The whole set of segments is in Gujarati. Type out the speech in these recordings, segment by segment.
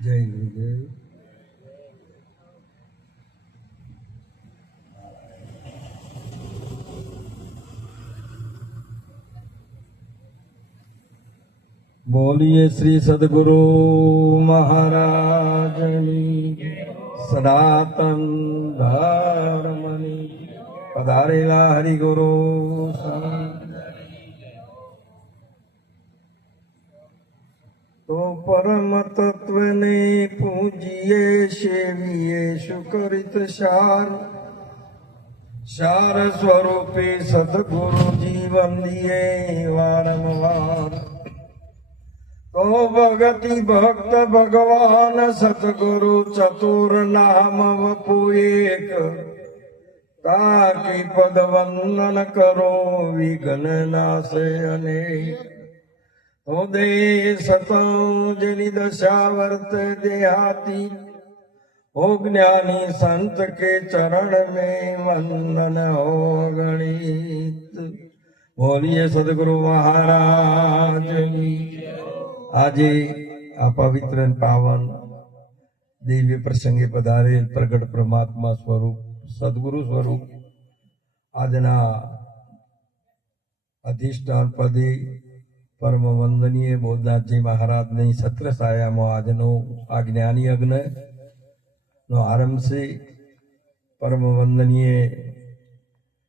જય ગુરુદેવ. બોલીએ શ્રી સદગુરુ મહારાજની સનાતન ધર્મની પધારેલા હરિગુરુ તો પરમ તત્વને પૂજીએ સેવીએ સુકરિત સાર સ્વરૂપે સદગુરુ જીવન દિએ વારંવાર તો ભગતિ ભક્ત ભગવાન સતગુરુ ચતુર નામ વપુ એક તાકી પદ વંદન કરો વિઘ્ન નાશે અનેક તો દે સતંજની દશા વર્ત દેહાતી हो ज्ञानी संत के चरण में वंदन हो गणित। बोलिए सदगुरु महाराज की। આજે આ પવિત્ર પાવન દિવ્ય પ્રસંગે પધારેલ પ્રગટ પરમાત્મા સ્વરૂપ સદગુરુ સ્વરૂપ આજના અધિષ્ઠાન પદે પરમ વંદનીય બોધનાથજી મહારાજની સત્ર સાયામાં આજનો આ જ્ઞાની યજ્ઞ નો આરંભ છે. પરમ વંદનીય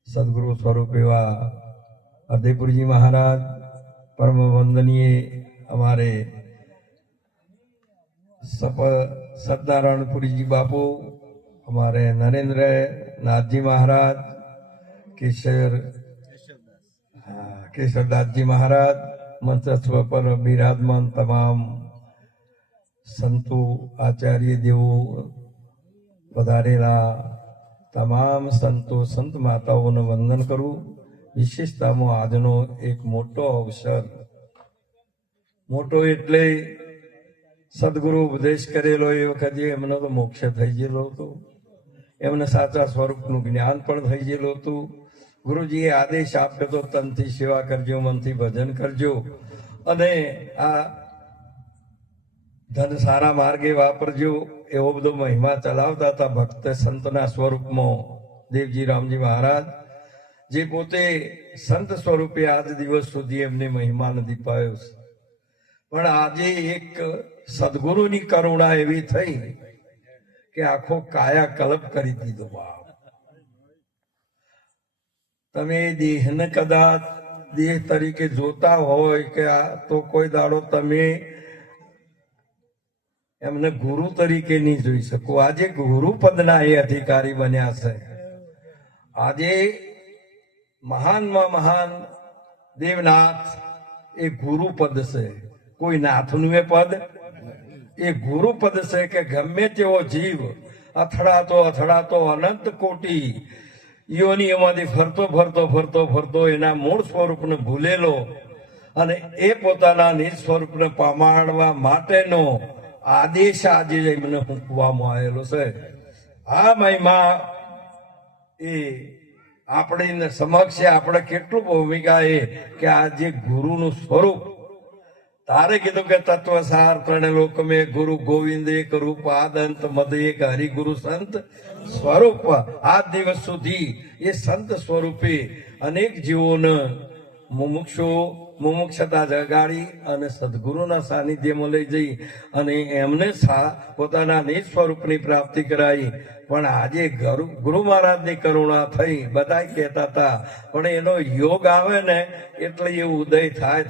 સદગુરુ સ્વરૂપ એવા અદયપુરજી મહારાજ, પરમ વંદનીય અમારે સત્યનારાયણપુરીજી બાપુ, અમારે નરેન્દ્ર નાથજી મહારાજ, કેશવદાસજી મહારાજ, મંચસ્વ પર બિરાજમાન તમામ સંતો આચાર્ય દેવો, પધારેલા તમામ સંતો સંત માતાઓને વંદન કરું. વિશેષતામાં આજનો એક મોટો અવસર, મોટો એટલે સદગુરુ ઉપદેશ કરેલો એ વખતે એમને તો મોક્ષ થઈ ગયેલો હતો, એમને સાચા સ્વરૂપનું જ્ઞાન પણ થઈ ગયેલું હતું. ગુરુજીએ આદેશ આપ્યો તો તનથી સેવા કરજો, મનથી ભજન કરજો અને આ ધન સારા માર્ગે વાપરજો, એવો બધો મહિમા ચલાવતા હતા ભક્ત સંતના સ્વરૂપમાં દેવજી રામજી મહારાજ, જે પોતે સંત સ્વરૂપે આજ દિવસ સુધી એમને મહિમાને દીપાયો છે. પણ આજે એક સદગુરુની કરુણા એવી થઈ કે આખો કાયાકલ્પ કરી દીધો. તમે દેહને કદાચ દેહ તરીકે જોતા હોય કે આ તો કોઈ દાડો તમે એમને ગુરુ તરીકે નહીં જોઈ શકો. આજે ગુરુ પદના એ અધિકારી બન્યા છે. આજે મહાનમાં મહાન દેવનાથ એ ગુરુ પદ છે. કોઈ નાથનું એ પદ એ ગુરુ પદ છે કે ગમે તેવો જીવ અથડાતો અનંત કોટી યોનિઓમાંથી ફરતો એના મૂળ સ્વરૂપને ભૂલેલો અને એ પોતાના નિજ સ્વરૂપને પામાડવા માટેનો આદેશ આજે એમને મૂકવામાં આવેલો છે. આ મહિમા એ આપણી સમક્ષ આપણે કેટલું ભૂમિકા એ કે આ જે ગુરુનું સ્વરૂપ તારે કીધું કે તત્વસાર ત્રણે લોક મેં ગુરુ ગોવિંદ એક રૂપ આદંત મદ એક હરિગુરુ સંત સ્વરૂપ. આ દિવસ સુધી એ સંત સ્વરૂપે અનેક જીવોને મુમુક્ષતા જગાડી અને સદગુરુના સાનિધ્યમાં લઈ જઈ અને એમને પોતાના નિજ સ્વરૂપની પ્રાપ્તિ કરાવી. પણ આજે ગુરુ મહારાજની કરુણા થઈ. બધા કહેતા હતા પણ એનો યોગ આવે ને એટલે એ ઉદય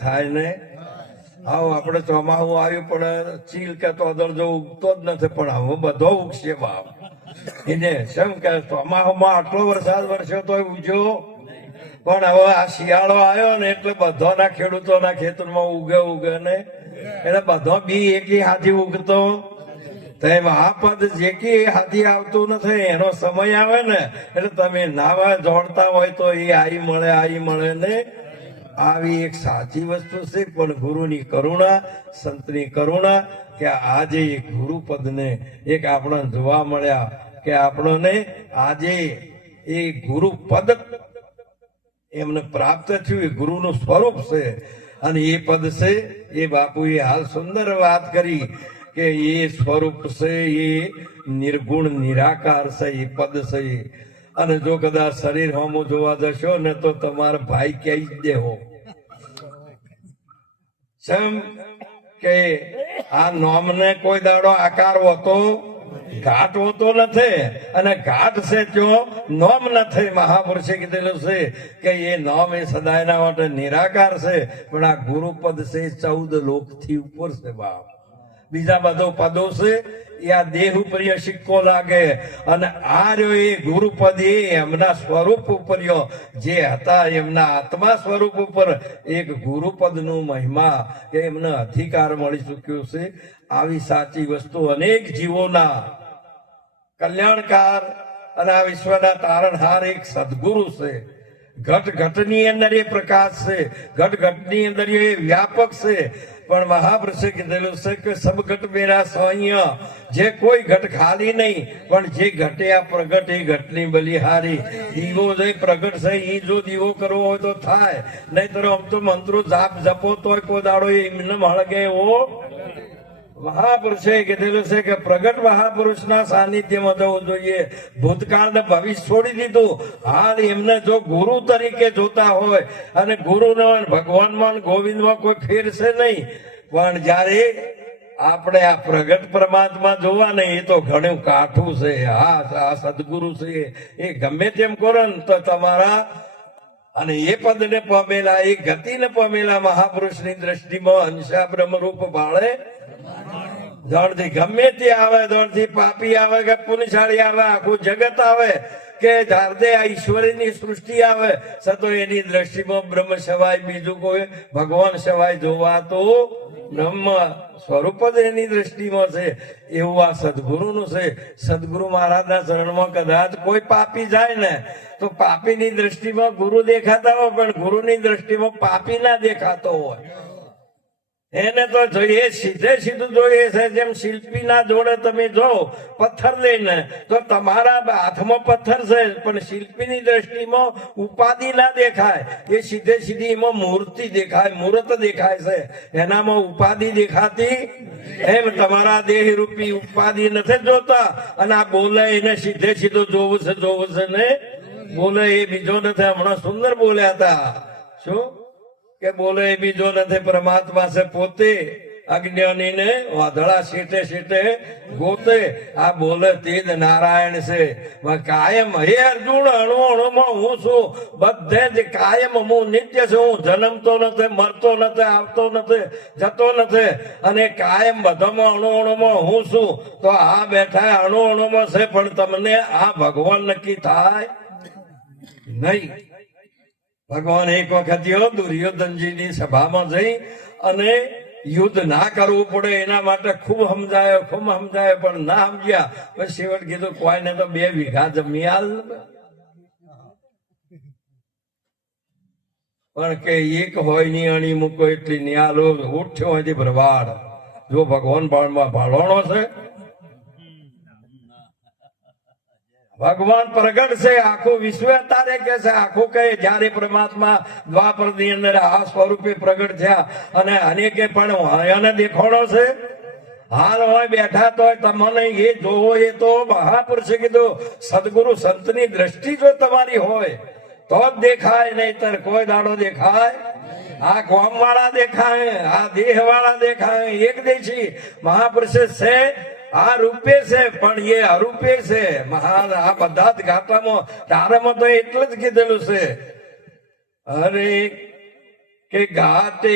થાય ને. આવો આપણે ચોમાસું આવ્યું પણ ચીલ કે તોદર જો ઉગતો જ નથી, પણ હવે બધો ઉગશે બાપ. એને શેમ કે ચોમાસામાં આટલો વરસાદ વરસ્યો તો ઉગ્યો, પણ હવે આ શિયાળો આવ્યો ને એટલે બધાના ખેડૂતોના ખેતરમાં ઉગે ને એટલે બધો બી એકી હાથી ઉગતો. તેમ આ પદ જે કે હાથી આવતું નથી, એનો સમય આવે ને એટલે તમે નાવા જોડતા હોય તો એ આવી મળે ને. આવી એક સાચી વસ્તુ છે. પણ ગુરુની કરુણા, સંતની કરુણા કે આજે એક ગુરુ પદને એક આપણને જોવા મળ્યા કે આપણને આજે એ ગુરુ પદ એમને પ્રાપ્ત થયું. એ ગુરુનું સ્વરૂપ છે અને એ પદ છે. એ બાપુએ હાલ સુંદર વાત કરી કે એ સ્વરૂપ છે, એ નિર્ગુણ નિરાકાર છે, એ પદ છે. અને જો કદાચ શરીર હોમું જોવા જશો ને તો તમારા ભાઈ કહી જ દેવો જેમ કે આ નોમને કોઈ દાડો આકાર હોતો ઘાટ હોતો નથી, અને ઘાટ છે ત્યાં નોમ નથી. મહાપુરુષે કીધેલું છે કે એ નોમ એ સદાયના માટે નિરાકાર છે, પણ આ ગુરુપદ છે 14 લોકથી ઉપર છે બાપ. બીજા બધો પદો છે એ આ દેહ ઉપર સિક્કો લાગે, અને આ રહ્યો એ ગુરુપદ એ એમના સ્વરૂપ ઉપર જે હતા એમના આત્મા સ્વરૂપ ઉપર એક ગુરુપદ નું મહિમા કે એમને અધિકાર મળી ચુક્યો છે. આવી સાચી વસ્તુ અનેક જીવોના કલ્યાણકાર અને આ વિશ્વના તારણહાર એક સદગુરુ છે. ઘટ ઘટની અંદર એ પ્રકાશ છે, ઘટ ઘટની અંદર એ વ્યાપક છે. પણ મહાપુરુષે કીધેલું છે કે સબ ઘટ મેરા સ્વયં, જે કોઈ ઘટ ખાલી નહીં, પણ જે ઘટે આ પ્રગટ એ ઘટની બલિહારી. દીવો જે પ્રગટ છે એ જો દીવો કરવો હોય તો થાય, નહીતર આમ તો મંત્રો જાપ જપો તોય કોઈ દાડો એમને મળગે એવો. મહાપુરુષે કીધેલું છે કે પ્રગટ મહાપુરુષના સાનિધ્યમાં જવું જોઈએ. ભૂતકાળ ને ભવિષ્ય છોડી દીધું, હાલ એમને જો ગુરુ તરીકે જોતા હોય, અને ગુરુનો ભગવાનમાં ગોવિંદમાં કોઈ ફેર છે નહીં, પણ જયારે આપણે આ પ્રગટ પરમાત્મા જોવા ને એ તો ઘણું કાઠું છે. હા, આ સદગુરુ છે એ ગમે તેમ કરો ને તો તમારા અને એ પદને પામેલા, એ ગતિને પામેલા મહાપુરુષની દ્રષ્ટિમાં અંશા બ્રહ્મરૂપ ભાળે. દોડથી ગમે તે આવે, દોડથી પાપી આવે કે પુણ્યશાળી આવે, આખું જગત આવે કે જારદે આ ઈશ્વરીની સૃષ્ટિ આવે, સતો એની દ્રષ્ટિમાં બ્રહ્મ સિવાય બીજું કોઈ ભગવાન સિવાય જોવાતો બ્રહ્મ સ્વરૂપ જ એની દ્રષ્ટિમાં છે. એવું આ સદગુરુનું છે. સદગુરુ મહારાજના ચરણમાં કદાચ કોઈ પાપી જાય ને તો પાપીની દ્રષ્ટિમાં ગુરુ દેખાતા હોય, પણ ગુરુની દ્રષ્ટિમાં પાપી ના દેખાતો હોય. એને તો જોઈએ સીધે સીધું જોઈએ છે. જેમ શિલ્પીના જોડે તમે જો પથ્થર લઈને તો તમારા હાથમાં પથ્થર છે, પણ શિલ્પીની દ્રષ્ટિમાં ઉપાધિ ના દેખાય. એ સીધે સીધી એમાં મૂર્તિ દેખાય, મૂર્ત દેખાય છે, એનામાં ઉપાધિ દેખાતી. એમ તમારા દેહ રૂપી ઉપાધિ નથી જોતા, અને આ બોલે એને સીધે સીધું જોવું છે ને બોલે એ બીજો નથી. હમણાં સુંદર બોલ્યા હતા, શું કે બોલે એ બીજો નથી, પરમાત્મા છે પોતે. અજ્ઞાની ને વાદળા સીટે સીટે ગોતે, આ બોલે તે જ નારાયણ છે. કાયમ હે અર્જુન, અણુ અણુમાં હું છું, બધે જ કાયમ હું નિત્ય છું. હું જન્મતો નથી, મરતો નથી, આવતો નથી, જતો નથી, અને કાયમ બધામાં અણુ અણુમાં હું છું. તો આ બેઠા અણુ અણુમાં છે, પણ તમને આ ભગવાન નક્કી થાય નહીં. ભગવાન એક વખત દુર્યોધનજીની સભામાં જઈ અને યુદ્ધ ના કરવું પડે એના માટે ખૂબ સમજાયો, પણ ના સમજ્યા. પછી છેવટ કીધું કોઈને તો 2 વીઘા જમી હાલ, પણ કે એક હોય ની અણી મૂકો એટલી નિહાલો ઉઠ્યો હોય ભરવાડ. જો ભગવાન ભાળવાનો છે, ભગવાન પ્રગટ છે, આખું વિશ્વ અત્યારે કે છે, આખું કહે જયારે પરમાત્મા દ્વાપર ની અંદર આ સ્વરૂપે પ્રગટ થયા, અને અનેકે પણ એને દેખાડો છે. હાલ હોય બેઠા તો તમને એ જોવો, એ તો મહાપુરુષે કીધું સદગુરુ સંતની દ્રષ્ટિ જો તમારી હોય તો જ દેખાય, નહીતર કોઈ દાડો દેખાય. આ ગોમ વાળા દેખાય, આ દેહ વાળા દેખાય, એક દેશી મહાપુરુષે છે. આ રૂપે છે પણ એ અરૂપે છે. મહાન આ બધા જ ગાતામાં તારામાં તો એટલું જ કીધેલું છે. અરે કે ઘાટે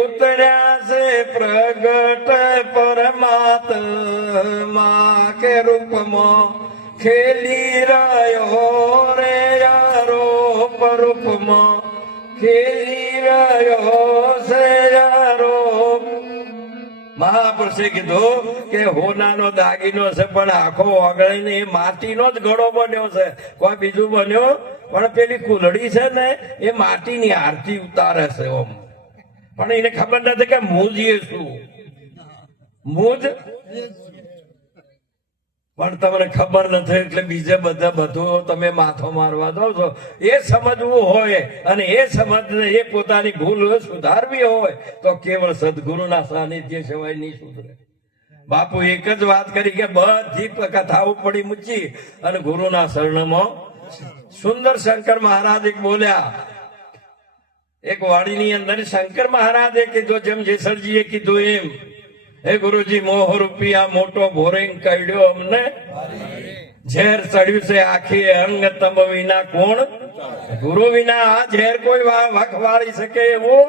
ઉતર્યા છે પ્રગટ પરમાત્મા, કે રૂપમાં ખેલી રહ્યો રે આરોપ, રૂપમાં ખેલી રહ્યો છે આરોપ. મહાપુરુષે કીધું કે હોનાનો દાગીનો છે, પણ આખો ઓગળીને એ માટીનો જ ઘડો બન્યો છે, કોઈ બીજું બન્યો. પણ પેલી કુલડી છે ને એ માટીની આરતી ઉતારે છે ઓમ, પણ એને ખબર નથી કે મુજ એ શું. મુજ પણ તમને ખબર નથી એટલે બીજે બધું તમે માથો મારવા દો છો. એ સમજવું હોય અને એ સમજને એ પોતાની ભૂલ સુધારવી હોય તો કેવળ સદગુરુના સાનિધ્ય સિવાય નહીં સુધરે. બાપુ એક જ વાત કરી કે બધી કથાઓ પડી મૂકી અને ગુરુના શરણમાં સુંદર શંકર મહારાજ એક બોલ્યા. એક વાડીની અંદર શંકર મહારાજે કીધું, જેમ જેસરજીએ કીધું એમ, હે ગુરુજી, મોહ રૂપિયા મોટો ભોરેંગ કડ્યો અમને, ઝેર ચડ્યું છે આખી અંગ તમ વિના કોણ, ગુરુ વિના આ ઝેર કોઈ વખવાડી શકે એવું.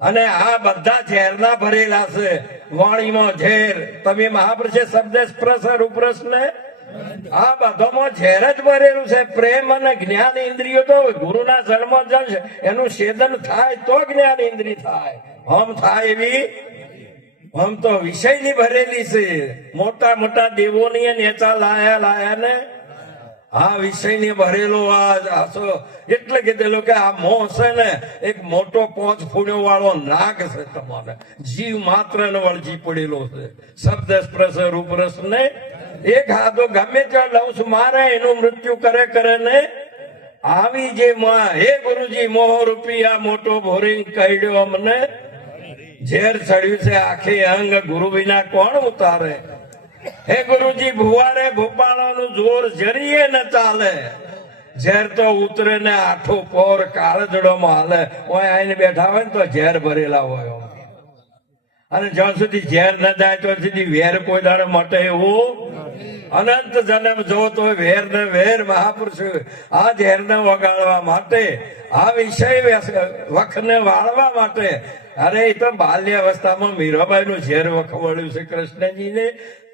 અને આ બધા ઝેરના ભરેલા છે. વાણીમાં ઝેર, તમે મહાપુરુષે શબ્દ સ્પર્શ રૂપરસ ને આ બધામાં ઝેર જ ભરેલું છે. પ્રેમ અને જ્ઞાન ઇન્દ્રિયો તો ગુરુના શરણમાં જશે, એનું છેદન થાય તો જ્ઞાન ઇન્દ્રિય થાય. હમ થાય એવી હમ તો વિષયની ભરેલી છે. મોટા મોટા દેવોની નેચા લાયા ને આ વિષયની ભરેલો આસો. એટલે કીધેલું કે આ મોહ છે ને એક મોટો 5 ફૂણ્યો વાળો નાગ છે. તમારે જીવ માત્ર ને વળગી પડેલો છે. શબ્દ સ્પર્શ રૂપરસ ને એક હાથો ગમે ત્યાં લઉં મારે એનું મૃત્યુ કરે ને આવી જે માં. હે ગુરુજી, મોહ રૂપિયા મોટો ભોરિંગ કડ્યો અમને, ઝેર ચડ્યું છે આખે અંગ, ગુરુ વિના કોણ ઉતારે. હે ગુરુજી, ભુવારે ભોપાળાનું જોર જરીએ ન ચાલે, ઝેર તો ઉતરે ને આઠો પોર કાળજડોમાં હાલે. ઓય આઈને બેઠા હોય ને તો ઝેર ભરેલા હોય. અને જ્યાં સુધી ઝેર ન જાય ત્યાં સુધી વેર કોઈ દાડે મટે એવું અનંત જન્મ જો તો વેર ને વેર. મહાપુરુષ આ ઝેર ને વગાડવા માટે, આ વિષય વખને વાળવા માટે. અરે એ તો બાલ્ય અવસ્થામાં મીરાબાઈ નું ઝેર વખવાડ્યું છે કૃષ્ણજીને.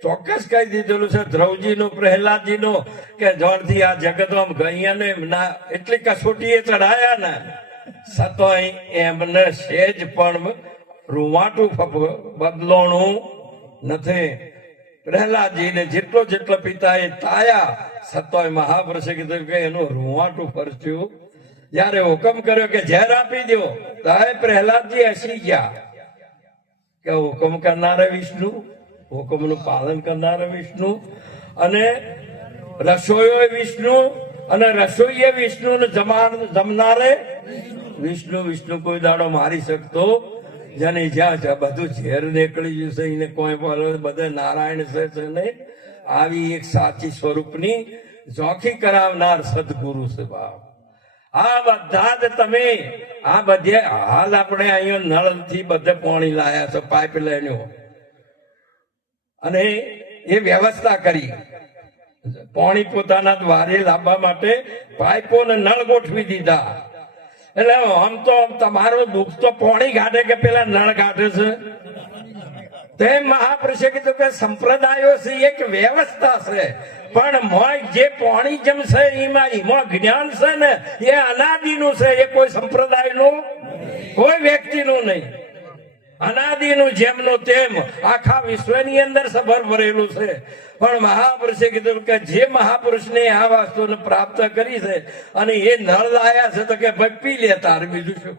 ચોક્કસ કહી દીધેલું છે દ્રૌજી નું, પ્રહલાદજી નું, કે જોરથી આ જગતમાં ગયા ને એટલી કસોટીએ ચડાયા ને સતો એમને સેજ પણ રૂવાટું બદલોણું નથી. પ્રહલાદજીને જેટલો પિતાએ તાયા સતોય મહાપુરુષે કીધું કે એનું રૂવાટું ફરચ્યું. જયારે હુકમ કર્યો કે ઝેર આપી દો, ત્યારે પ્રહલાદજી હસી ગયા કે હુકમ કરનારે વિષ્ણુ, હુકમનું પાલન કરનારે વિષ્ણુ, અને રસોઈયો વિષ્ણુ, અને રસોઈએ વિષ્ણુ ને જમનારે વિષ્ણુ. વિષ્ણુ કોઈ દાડો મારી શકતો જેને જ્યાં છે બધું ઝેર નીકળી જશે. એને કોઈ બધે નારાયણ છે નહીં. આવી એક સાચી સ્વરૂપની ઝોંખી કરાવનાર સદગુરુ છે બાપ. આ બધા જ તમે આ બધે હાલ આપણે અહીંયા નળ થી બધે પાણી લાયા છે, પાઇપલાઈનો, અને એ વ્યવસ્થા કરી પાણી પોતાના દ્વારે લાવવા માટે પાઇપો ને નળ ગોઠવી દીધા. એટલે આમ તો તમારું દુઃખ તો પાણી કાઢે કે પેલા નળ કાઢે છે. તેમ મહાપુરુષે કીધું કે સંપ્રદાયો છે એક વ્યવસ્થા છે, પણ જે પાણી જમશે એમાં જ્ઞાન છે ને એ અનાદિનું છે. એ કોઈ સંપ્રદાયનું, કોઈ વ્યક્તિનું નહીં. અનાદિનું જેમનું તેમ આખા વિશ્વની અંદર સભર ભરેલું છે. પણ મહાપુરુષે કીધું કે જે મહાપુરુષને આ વસ્તુને પ્રાપ્ત કરી છે અને એ નળ લાયા છે તો કે ભાઈ પી લે તાર, બીજું શું.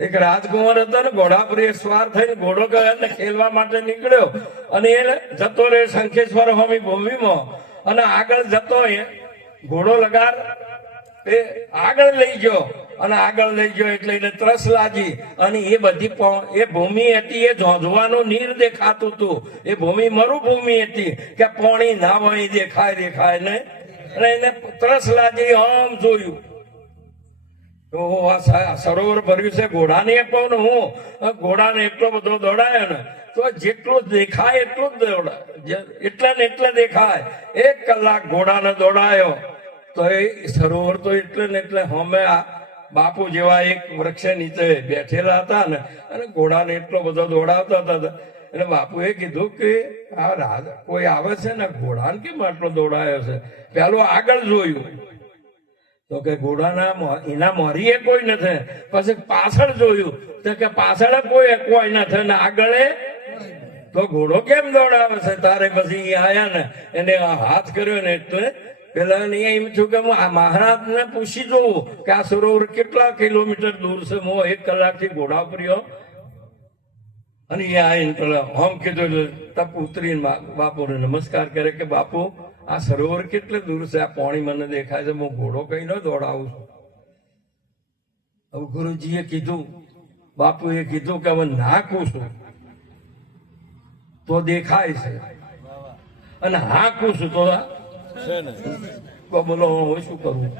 એક રાજકુમાર હતો ને, ઘોડાપુરી સવાર થઈને ઘોડો ખેલવા માટે નીકળ્યો અને એ જતો રહ્યો શંખેશ્વર હોમી ભૂમિમાં. અને આગળ જતો ઘોડો લગાડ એ આગળ લઈ ગયો, અને આગળ લઈ ગયો એટલે એને તરસ લાગી. અને એ બધી એ ભૂમિ હતી, એ ઝોંઝવાનું નીર દેખાતું હતું. એ ભૂમિ મરુભૂમિ હતી કે પાણી ના હોય દેખાય ને. અને એને તરસ લાગી, આમ જોયું સરોવર ભર્યું છે. ઘોડાને કહું ને હું, ઘોડાને એટલો બધો દોડાયો ને તો જેટલું દેખાય એટલું જ દોડાય, એટલે ને એટલે દેખાય. 1 કલાક ઘોડાને દોડાયો તો એ સરોવર તો એટલે ને એટલે હમે બાપુ જેવા એક વૃક્ષ નીચે બેઠેલા હતા ને, અને ઘોડાને એટલો બધો દોડાવતા હતા. એટલે બાપુએ કીધું કે આ રાજા કોઈ આવે છે ને, ઘોડાને કેમ આટલો દોડાયો છે. પેલું આગળ જોયું તો કે ઘોડાના એના મોરીએ કોઈ નથી. પછી પાછળ જોયું તો કે પાછળ કોઈ નથી, ને આગળ તો ઘોડો કેમ દોડાવે છે. તારે પછી આયા ને એને હાથ કર્યો ને એટલે પેલા એમ થયું કે હું આ મહારાજ ને પૂછી જોઉં કે આ સરોવર કેટલા કિલોમીટર દૂર છે. હું 1 કલાકથી ઘોડા ઉપર અને એ આવીને પેલા આમ કીધું તપ ઉતરીને બાપુને નમસ્કાર કરે કે બાપુ આ સરોવર કેટલે દૂર છે, આ પાણી મને દેખાય છે, હું ઘોડો કઈ ન દોડાવું છું. હવે ગુરુજીએ કીધું, બાપુએ કીધું કે હવે નાખું છું. તો દેખાય છે, અને હાકું છું તો બોલો હું શું કરું?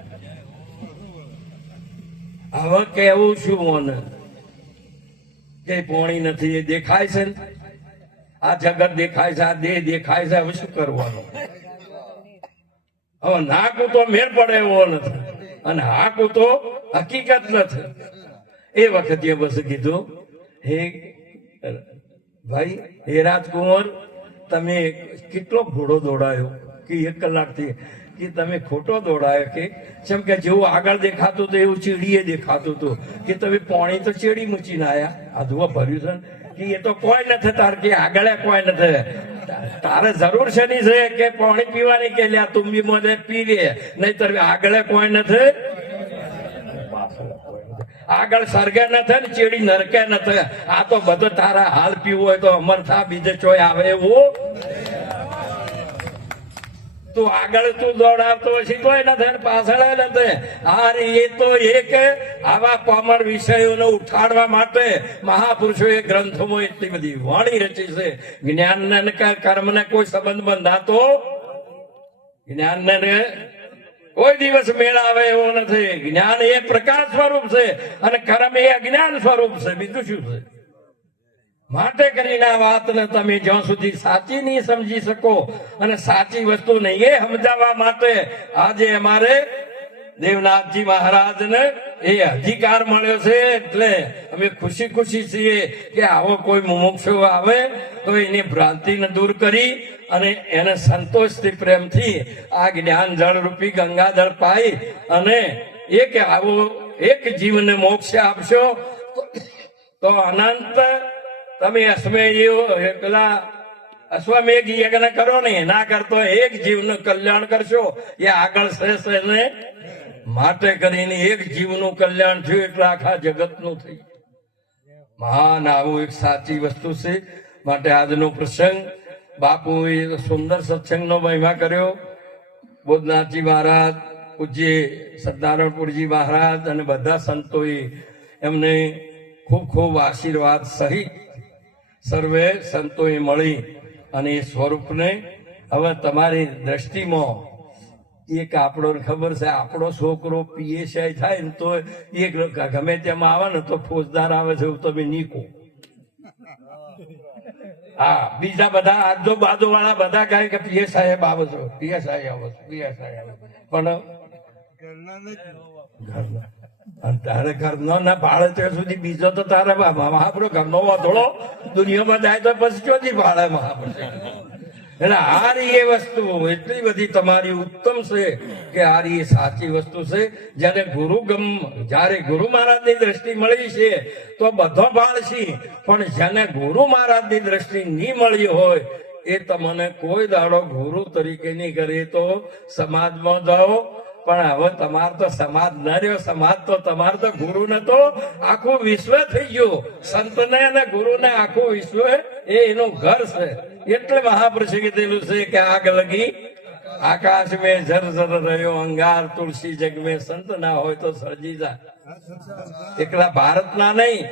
હવે કેવું શું મને કે પોણી નથી, એ દેખાય છે ને, આ જગત દેખાય છે, આ દેહ દેખાય છે, હવે શું કરવાનું? હવે નાકું તો મેળ પડે એવો નથી, અને હાકું તો હકીકત નથી. એ વખતે બસ કીધું, હે ભાઈ, હે રાજકુંવર, તમે કેટલો ઘોડો દોડાયો કે 1 કલાકથી? કે તમે ખોટો દોડાયો કે જેમ કે જેવું આગળ દેખાતું હતું એવું ચીડીએ દેખાતું હતું, કે તમે પોણી તો ચેડી મૂચીને આયા, આધું ભર્યું છે કે એ તો કોઈ નથી, તાર કે આગળ કોઈ નથી, તારે જરૂર છે નહીં છે કે પાણી પીવાની, કે લ્યા તું બી મને પીવે, નહીં તર આગળ કોઈ નથી, આગળ સર્ગે નથી ને ચેડી નરકે નથી. આ તો બધું તારા હાલ પીવું હોય તો અમર થા, બીજે ચોય આવે એવું તું આગળ તું દોડાવતો પછી તોય નથી, પાછળ નથી. એ તો એક આવા પામર વિષયોને ઉઠાડવા માટે મહાપુરુષોએ ગ્રંથોમાં એટલી બધી વાણી રચી છે. જ્ઞાન ને કર્મને કોઈ સંબંધ બંધાતો, જ્ઞાન ને કોઈ દિવસ મેળાવે એવો નથી. જ્ઞાન એ પ્રકાશ સ્વરૂપ છે અને કર્મ એ અજ્ઞાન સ્વરૂપ છે, બીજું શું છે? માટે કરીને આ વાતને તમે જ્યાં સુધી સાચી નહીં સમજી શકો અને સાચી વસ્તુ નહીં એ સમજાવવા માટે આજે અમારે દેવનાથજી મહારાજને એ અધિકાર મળ્યો છે. એટલે અમે ખુશી ખુશી છીએ કે આવો કોઈ મુમુક્ષુ આવે તો એની ભ્રાંતિને દૂર કરી અને એને સંતોષથી પ્રેમથી આ જ્ઞાન જળ રૂપી ગંગાજળ પાઈ અને એક આવો એક જીવને મોક્ષ આપશો તો અનંત તમે પેલા અશ્વમેઘ યજ્ઞ કરો ને, ના કરતો એક જીવનું કલ્યાણ કરશો. એ આગળ શ્રેષ્ઠ એને માટે કરીને એક જીવનું કલ્યાણ થયું એટલે આખા જગતનું થઈ. મહાન આવું એક સાચી વસ્તુ છે. માટે આજનો પ્રસંગ બાપુએ સુંદર સત્સંગનો મહિમા કર્યો. બોધનાથજી મહારાજ, પૂજ્ય સત્યનારાયણપુરજી મહારાજ અને બધા સંતોએ એમને ખૂબ ખૂબ આશીર્વાદ સહિત સર્વે સંતોએ મળી અને એ સ્વરૂપને હવે તમારી દ્રષ્ટિમાં એક આપણો ખબર છે, આપણો છોકરો પીએસઆઈ થાય ને તો એક ગમે તેમાં આવે ને તો ફોજદાર આવે છે એવું તમે નીકો. હા, બીજા બધા આજુ બાજુ વાળા બધા કહે કે પીએસઆઈ આવે છે, પીએસઆઈ આવે છે, પીએસઆઈ આવે છે, પણ તારે ઘરનો ના ભાડે ત્યાં સુધી બીજો તો તારે મહાપુરો ઘરનો વાધોળો દુનિયામાં જાય તો પછી ચોથી ભાડે મહાપુરુષ. એટલે હારી એ વસ્તુ એટલી બધી તમારી ઉત્તમ છે કે હારી એ સાચી વસ્તુ છે. જયારે ગુરુ મહારાજની દ્રષ્ટિ મળી છે તો બધો ભાળ છે, પણ જેને ગુરુ મહારાજની દ્રષ્ટિ નહીં મળી હોય એ તમને કોઈ દાડો ગુરુ તરીકે નહીં કરે તો સમાજમાં જાઓ. પણ હવે તમાર તો સમાજ ન રહ્યો, સમાજ તો તમાર તો ગુરુ ને તો આખું વિશ્વ થઈ ગયું. સંતને અને ગુરુને આખું વિશ્વ એ એનું ઘર છે. એટલે મહાપુરુષે કીધેલું છે કે આગ લગી આકાશ મેં ઝરઝર રહ્યો અંગાર, તુલસી જગ મેં સંત ના હોય તો સર્જી જાય. એકલા ભારતના નહીં,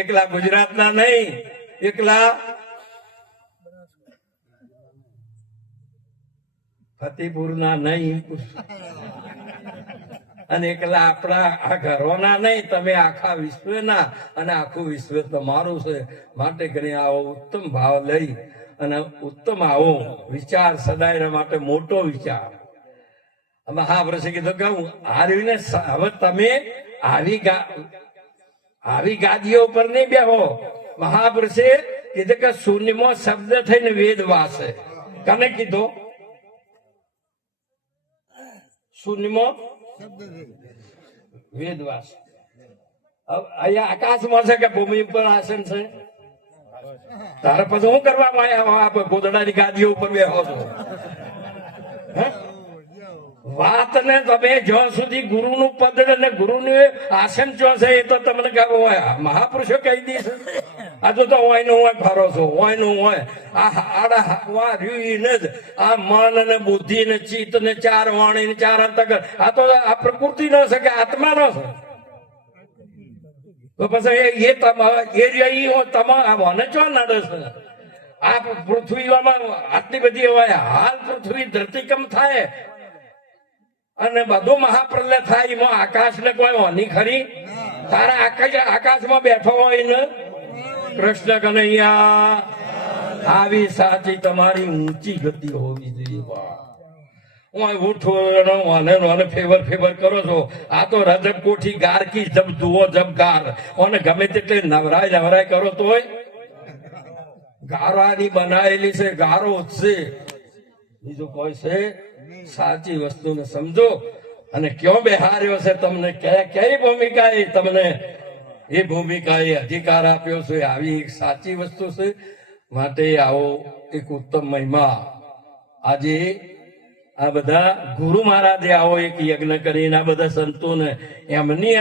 એકલા ગુજરાતના નહીં, એકલા ફતેપુરના નહીં, અને એકલા આપણા આ ઘરોના નહીં, તમે આખા વિશ્વના, અને આખું વિશ્વ તમારું છે. માટે કરીને આવો ઉત્તમ ભાવ લઈ અને ઉત્તમ આવો વિચાર સદાય માટે મોટો વિચાર મહાપુરુષે કીધું કે હું હારીને હવે તમે આવી ગાદીઓ ઉપર નહીં બેહો. મહાપુરુષે કીધું કે શૂન્યમાં શબ્દ થઈને વેદ વાસે. કને કીધું? શૂન્યમાં વેદવાસ. અહીંયા આકાશમાં છે કે ભૂમિ ઉપર આસન છે? તારે પછી હું કરવામાં આવ્યા ગોદડાની ગાદીઓ ઉપર બેહો છો? વાતને તમે જ્યાં સુધી ગુરુનું પદ અને ગુરુનું આસન ચો છે એ તો તમને મહાપુરુષો કહી દેશે. આ તો ઓયનું હોય ફરો છો, ઓયનું હોય આ મન ને બુદ્ધિ ને ચિત્ત ને ચાર વાણી ને ચાર અંતકર, આ તો આ પ્રકૃતિ નો છે કે આત્મા નો છે. તો પછી એ તમારા મને ચો નડે છે. આ પૃથ્વીમાં આટલી બધી હોય, હાલ પૃથ્વી ધરતીકંપ થાય અને બધું મહાપ્રલય થાય, એમાં આકાશ ને કોઈ હોની ખરી? તારા આકાશમાં બેઠો હોય ને કૃષ્ણ કનૈયા, આવી સાચી તમારી ઊંચી ગતિ હોવી જોઈએ. હું ફેવર કરો છો. આ તો રજબ કોઠી ગાર કી જબ જુઓ જબ ગાર, અને ગમે તેટલે નવરાય કરો તોય ગારાની બનાવેલી છે, ગારો છે, બીજું કોઈ છે? સાચી વસ્તુને સમજો અને ક્યાં બેહાર્યો છે તમને, કઈ ભૂમિકાએ તમને એ ભૂમિકાએ અધિકાર આપ્યો છે, આવી એક સાચી વસ્તુ છે. માટે આવો એક ઉત્તમ મહિમા આજે આ બધા ગુરુ મહારાજે આવો એક યજ્ઞ કરીને આ બધા સંતોને એમની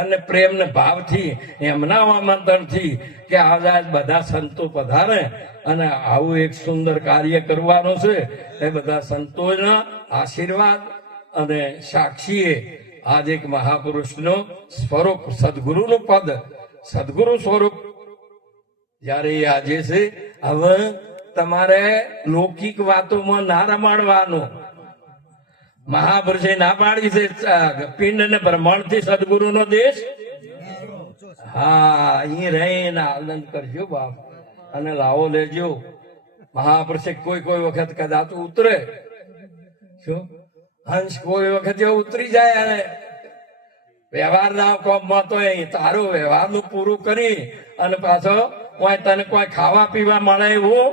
અને પ્રેમ ને ભાવથી, એમના આમંત્રણથી કે આ બધા સંતો પધારે અને આવું એક સુંદર કાર્ય કરવાનું છે, એ બધા સંતોના આશીર્વાદ અને સાક્ષીએ આજ એક મહાપુરુષનો સ્વરૂપ, સદગુરુનું પદ, સદગુરુ સ્વરૂપ જયારે આજે છે. હવે તમારે લૌકિક વાતોમાં ના રમાડવાનું. મહાપુરુષે ના પાડી છે, પિંડ ને બ્રહ્માંડ થી સદગુરુ નો દેશ. હા, અહીં રહીને આનંદ કરજો બાપ અને લાવો લેજો. મહાપુરુષે કોઈ વખત કદાચ ઉતરે, શું હંસ કોઈ વખત ઉતરી જાય અને વ્યવહારના કોમમાં તો તારું વ્યવહારનું પૂરું કરી અને પાછો કોઈ તને કોઈ ખાવા પીવા મળે એવું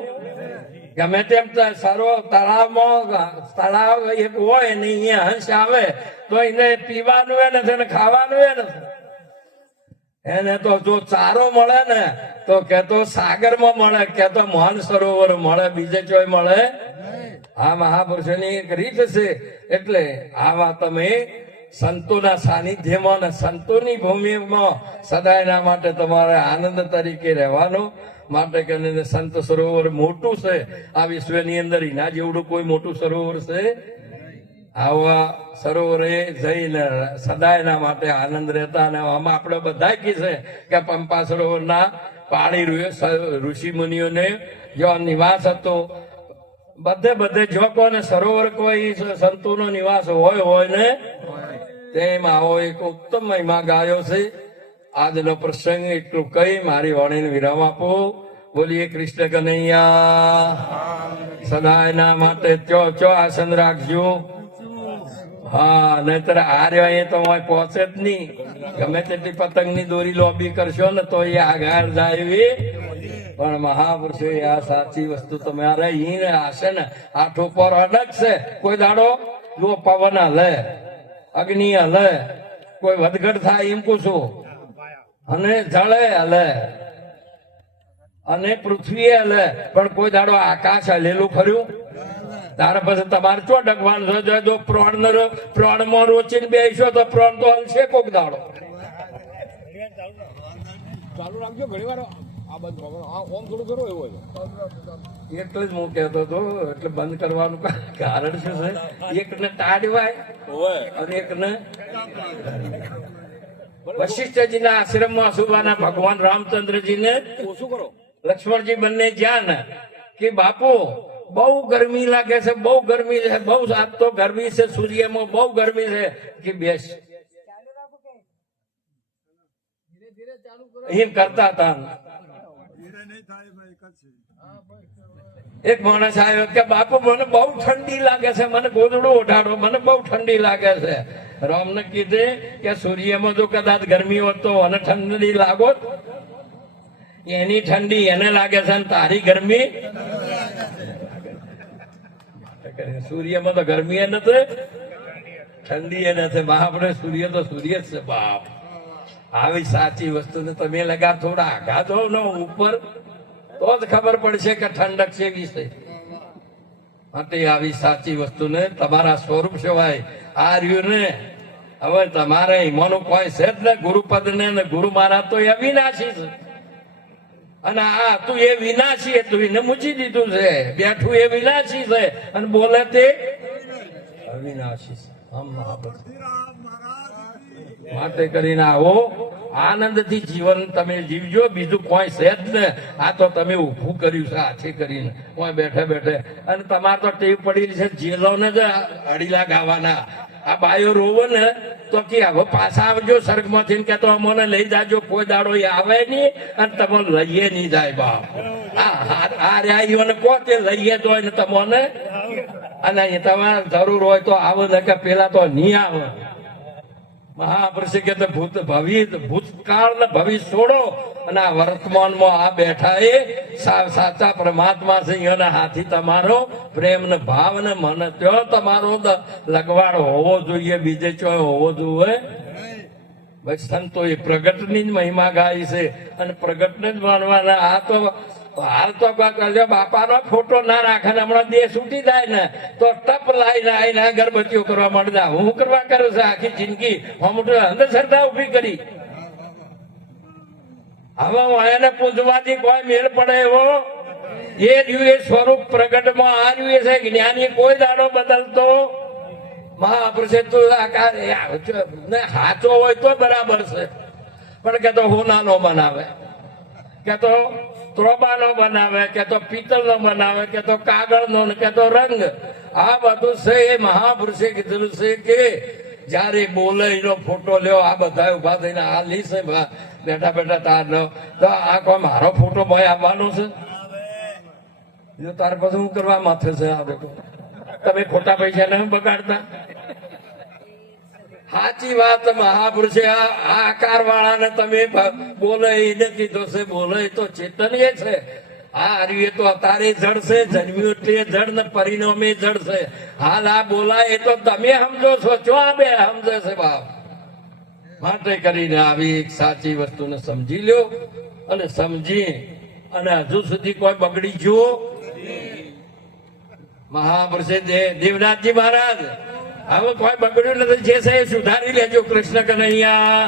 ગમે તેમ સરો તળાવ એક હોય ને અહીંયા હંસ આવે તો એને પીવાનું એ નથી ને ખાવાનું એ નથી. એને તો જો ચારો મળે ને તો કે તો સાગરમાં મળે, કે તો મહાન સરોવર મળે, બીજે ચોય મળે. આ મહાપુરુષોની એક રીત છે. એટલે આવા તમે સંતોના સાનિધ્યમાં અને સંતોની ભૂમિમાં સદાયના માટે તમારે આનંદ તરીકે રહેવાનો. માટે કરીને સંત સરોવર મોટું છે આ વિશ્વની અંદર, એના જેવડું કોઈ મોટું સરોવર છે? આવા સરોવરે જઈને સદાયના માટે આનંદ રહેતા. અને આમાં આપણે બધા કી છે કે પંપા સરોવરના પાણી ઋષિ મુનિઓને જો નિવાસ હતો, બધે જો કોને સરોવર કોઈ સંતોનો નિવાસ હોય ને તેમ આવો એક ઉત્તમ મહિમા ગાયો છે. આજનો પ્રસંગ એટલું કહી મારી વાણીને વિરામ આપો. બોલીએ કૃષ્ણ કનૈયા સદાયના માટે ચો આસન રાખજો. હા, નહીતર આર્યો એ તો પહોંચે જ નહીં. ગમે તેટલી પતંગની દોરી લોબી કરશો ને તો એ આગળ જાય. પણ મહાપુરુષો આ સાચી વસ્તુ તમારે અહીં હશે ને આઠો પર અડક છે. કોઈ દાડો જો પવન હલે, અગ્નિ હલે, કોઈ વધઘટ થાય એમ પૂછું, અને જળે હલે અને પૃથ્વી હલે, પણ કોઈ દાડો આકાશ હલેલું ખર્યું? તારા પછી તમારે ચો ડગવાનું છે. જો પ્રાણમાં રોચીને બેસો તો પ્રાણ તો હલશે કોક દાડો. ચાલુ રાખજો ઘણી વાર એટલે જ હું કહેતો હતો, એટલે બંધ કરવાનું કારણ શું છે? એકને તાડવાય અને એકને વશિષ્ઠજીના આશ્રમમાં સુબાના ભગવાન રામચંદ્રજીને ઓછું કરો, લક્ષ્મણજી બંને જ્યાં ને કે બાપુ બહુ ગરમી લાગે છે, બહુ ગરમી છે, બહુ આજ તો ગરમી છે, સૂર્યમાં બહુ ગરમી છે કે બેસ એમ કરતા હતા. એક માણસ આવ્યો કે બાપુ મને બહુ ઠંડી લાગે છે, મને ગોદડું ઓઢાડો, મને બહુ ઠંડી લાગે છે. રામને કીધે કે સૂર્યમાં જો કદાચ ગરમી હોત તો મને ઠંડી લાગો, એની ઠંડી એને લાગે છે અને તારી ગરમી. સૂર્યમાં તો ગરમી એ નથી, ઠંડી એ નથી. બાપરે સૂર્ય તો સૂર્ય જ છે બાપ. આવી સાચી વસ્તુને તમે લગા થોડા આઘાત હો ને ઉપર તો જ ખબર પડશે કે ઠંડક છે વિશે. માટે આવી સાચી વસ્તુને તમારા સ્વરૂપ સિવાય આ રહ્યું ને હવે તમારે એમાંનું કોઈ છે જ ને. ગુરુપદ ને ગુરુ મહારાજ તો અવિનાશી છે, અને આ તું એ વિનાશી હતું, એને મૂકી દીધું છે. બેઠું એ વિનાશી છે અને બોલે તે અવિનાશી છે. માટે કરીને આવો આનંદથી જીવન તમે જીવજો, બીજું કોઈ છે જ ને. આ તો તમે ઊભું કર્યું છે હાથે કરીને કોઈ બેઠે બેઠે, અને તમારે તો ટેવ પડી છે જેલોને જ અડીલા ગાવાના. આ બાયો રોવો ને તો કે હવે પાછા આવજો સ્વર્ગમાંથી, કે તો અમને લઈ જાજો. કોઈ દાડો એ આવે નહીં અને તમને લઈએ નહીં જાય બાપ. આ રહ્યા કહો તે લઈએ તો ને તમને, અને તમારે જરૂર હોય તો આવે ને કે પેલા તો નહીં આવે. મહાપુરુષે કે ભૂતકાળ ને ભવિષ્ય છોડો અને આ વર્તમાનમાં આ બેઠા એ સાચા પરમાત્મા છે. એના હાથી તમારો પ્રેમ ને ભાવ ને મન ત્યો તમારો લગવાડ હોવો જોઈએ, બીજે ચોય હોવો જોઈએ. બસ સંતો એ પ્રગટની જ મહિમા ગાય છે અને પ્રગટને જ માનવાના. આ તો હાલ તો બાપાનો ફોટો ના રાખે ને હમણાં દેશ ઉઠી જાય ને તો ટપ લાઈને આવીને અગરબત્તીઓ કરવા માંડતા. હું કરવા કરું છું આખી જિંદગી અંધશ્રદ્ધા ઉભી કરી. હવે એને પૂજવાથી કોઈ મેળ પડે એવો એ રહ્યું સ્વરૂપ પ્રગટમાં આ રહ્યું છે. જ્ઞાની કોઈ દાડો બદલતો મહાપુરુષે તો સાચો હોય તો બરાબર છે, પણ કે તો હોનાનો બનાવે, કે તો ત્રોબાનો બનાવે, કે તો પિત્તળનો બનાવે, કે તો કાગળનો, કે તો રંગ. આ બધું છે એ મહાપુરુષે કીધેલું છે કે જયારે બોલે એનો ફોટો લ્યો. આ બધા ઉભા થઈને આ લી છે બેઠા બેઠા તાર લો, તો આ કોઈ મારો ફોટો ભાઈ આવવાનો છે? તાર પછી હું કરવા માથે છે? આ બેઠો તમે ખોટા પૈસા નહીં બગાડતા. સાચી વાત મહાપુરુષે આ આકાર વાળાને તમે બોલે એને કીધો છે. બોલે તો ચેતન એ છે. આ હરિયે તો અતારે જડ છે, જન્મ્યું એટલે જડ ને પરિણામે જડ છે. હાલ આ બોલાય એ તો તમે સમજો છો, ચો આ બે સમજે છે બાપ. માટે કરીને આવી એક સાચી વસ્તુને સમજી લ્યો અને સમજી અને હજુ સુધી કોઈ બગડી ગયો. મહાપુરુષે દેવનાથજી મહારાજ હવે કોઈ બગડ્યું નથી, જે છે એ સુધારી લેજો. કૃષ્ણ કનૈયા.